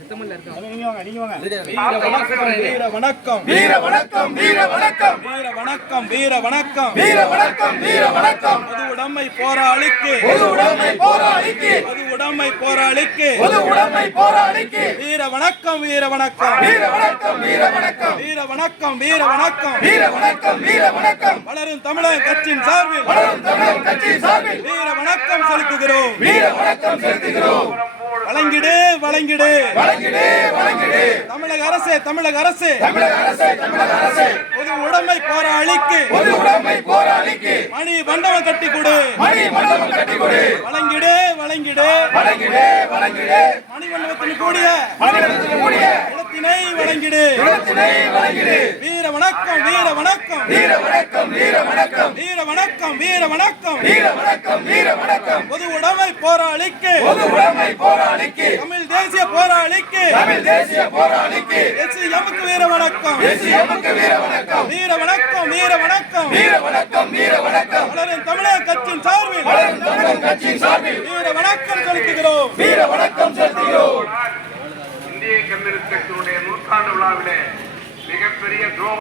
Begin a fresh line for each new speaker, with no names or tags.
நீங்க வாங்க நீங்க வாங்க
வீர வணக்கம்
வீர வணக்கம் வீர வணக்கம்
வீர வணக்கம் வீர வணக்கம்
வீர வணக்கம் வீர வணக்கம்
பொது உடைமை போராளிக்கு
பொது உடைமை போராளிக்கு
பொது உடைமை போராளிக்கு
பொது உடைமை போராளிக்கு
வீர வணக்கம் வீர வணக்கம்
வீர வணக்கம் வீர வணக்கம்
வீர வணக்கம் வீர வணக்கம்
வீர வணக்கம் வீர வணக்கம்
வளரும் தமிழக கட்சியின் சார்பில்
வளரும் தமிழர் கட்சி சார்பில்
வீர வணக்கம் செலுத்துகிறோம்
வீர வணக்கம் செலுத்துகிறோம்
வழங்கிடு வழங்கிடு.
வழங்கிடு வழங்கிடு.
தமிழக அரசே தமிழக அரசே.
தமிழக அரசே தமிழக அரசே.
பொது உடைமை போராளிக்கு
பொது உடைமை போராளிக்கு
மணி மண்டபம் கட்டி கொடு.
மணி மண்டபம் கட்டி கொடு.
வழங்கிடு வழங்கிடு.
வழங்கிடு வழங்கிடு.
மணி மண்டபத்தில் கூடிய
மணிமண்டலத்தில் கூடிய
இடத்தினை வழங்கிடு.
இடத்தினை வழங்கிடு.
வீர வணக்கம் வீர வணக்கம்.
வீர வீர வணக்கம்
வீர வணக்கம் வீர வணக்கம்
வீர வணக்கம் வீர வணக்கம்
பொது உடைமை போராளிக்கு.
பொது உடைமை போராளிக்கு.
தமிழ் தேசிய போராளிக்கு.
தமிழ் தேசிய போராளிக்கு.
வீர வணக்கம்
வீர வணக்கம்
வீர வணக்கம் வீர வணக்கம்
வீர வணக்கம் வீர வணக்கம்
வளரும் தமிழக கட்சியின் சார்பில்.
வளரும் தமிழர் கட்சியின் சார்பில்.
வீர வணக்கம் செலுத்துகிறோம்.
வீர வணக்கம் செலுத்துகிறோம்.
இந்திய கம்யூனிஸ்ட் கட்சியினுடைய நூற்றாண்டு விழாவிலே மிகப்பெரிய துரோகம்